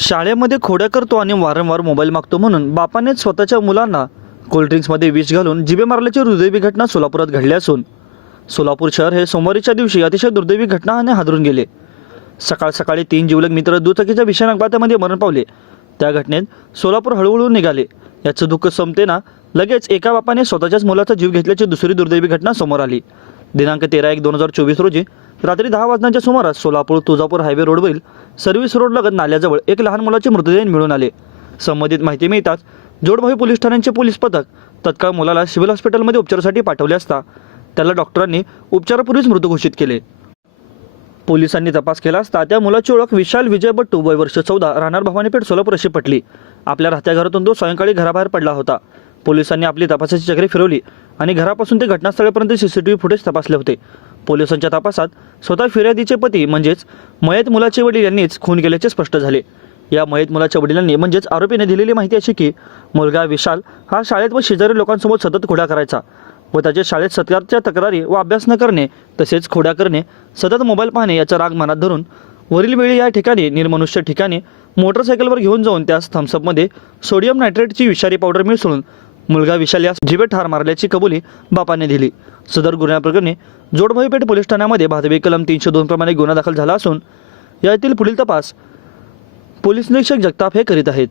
शाळेमध्ये खोड्या करतो आणि वारंवार मोबाईल मागतो म्हणून बापानेच स्वतःच्या मुलांना कोल्ड्रिंक्समध्ये विष घालून जिबे मारल्याची दुर्दैवी घटना सोलापुरात घडली असून. सोलापूर शहर हे सोमवारीच्या दिवशी अतिशय दुर्दैवी घटनाने हादरून गेले. सकाळ सकाळी तीन जीवलग मित्र दुचाकीच्या भीषण अपघातामध्ये मरण पावले. त्या घटनेत सोलापूर हळूहळू निघाले. याचं दुःख संपतेना लगेच एका बापाने स्वतःच्याच मुलाचा जीव घेतल्याची दुसरी दुर्दैवी घटना समोर आली. दिनांक तेरा एक दोन हजार चोवीस रोजी रात्री दहा वाजण्याच्या सुमारास सोलापूर तुळजापूर हायवे रोडवरील सर्व्हिस रोड लगत नाल्याजवळ एक लहान मुलाचे मृतदेह मिळून आले. संबंधित माहिती मिळताच जोडभावी पोलीस ठाण्यांचे पोलीस पथक तत्काळ मुलाला सिव्हिल हॉस्पिटलमध्ये उपचारासाठी पाठवले असता त्याला डॉक्टरांनी उपचारापूर्वीच मृत घोषित केले. पोलिसांनी तपास केला असता त्या मुलाची ओळख विशाल विजय बट्टू वय वर्ष चौदा राहणार भवानीपेठ सोलापूर अशी पटली. आपल्या राहत्या घरातून तो सायंकाळी घराबाहेर पडला होता. पोलिसांनी आपली तपासाची चक्री फिरवली आणि घरापासून ते घटनास्थळापर्यंत C C T V footage तपासले होते. पोलिसांच्या तपासात स्वतः फिर्यादीचे पती म्हणजेच मयत मुलाचे वडील यांनीच खून केल्याचे स्पष्ट झाले. या मयत मुलाच्या वडिलांनी म्हणजेच आरोपीने दिलेली माहिती अशी की मुलगा विशाल हा शाळेत व शेजारी लोकांसोबत सतत खोड्या करायचा व त्याच्या शाळेत सत्कारच्या तक्रारी व अभ्यास न करणे तसेच खोड्या करणे सतत मोबाईल पाहणे याचा राग मनात धरून वरील वेळी या ठिकाणी निर्मनुष्य ठिकाणी मोटरसायकलवर घेऊन जाऊन त्यास थम्सअपमध्ये सोडियम नायट्रेटची विषारी पावडर मिसळून मुलगा विशाल यास जिवे ठार मारल्याची कबुली बापाने दिली. सदर गुन्ह्याप्रकरणी जोडभाईपेठ पोलीस ठाण्यामध्ये भादवी कलम तीनशे दोन प्रमाणे गुन्हा दाखल झाला असून यातील पुढील तपास पोलीस निरीक्षक जगताप हे करीत आहेत.